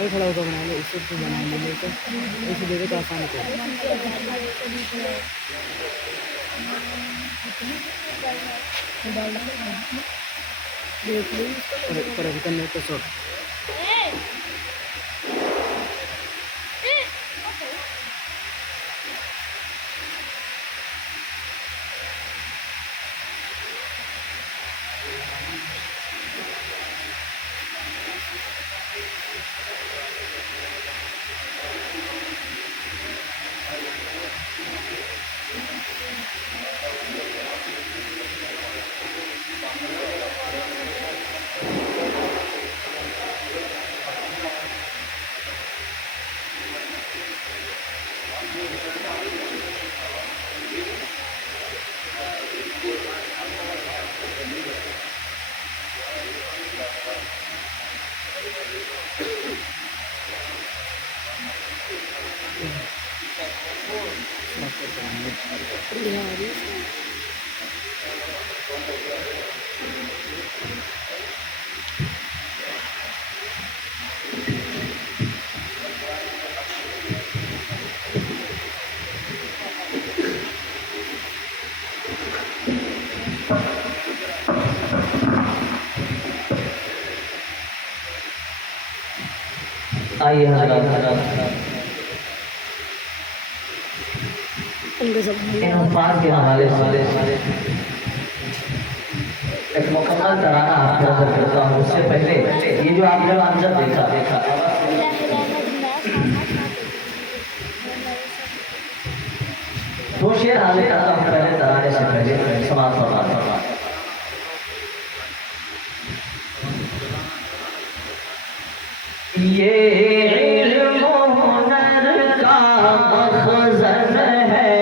अरे खड़ा होकर बना लो, इससे तो बना ले तो ऐसे दे दे तो आसान होता है। पर अभी करने तो छोड़। आइए हजरत इन अल्फाज के हवाले से एक मुकम्मल तराना आपके नजर करता हूँ। उससे पहले ये जो आपने मंजर देखा दो शेर हाजिर करता हूँ पहले तराने से पहले समाज फरमा। ये इल्म हुनर का मखज़न है,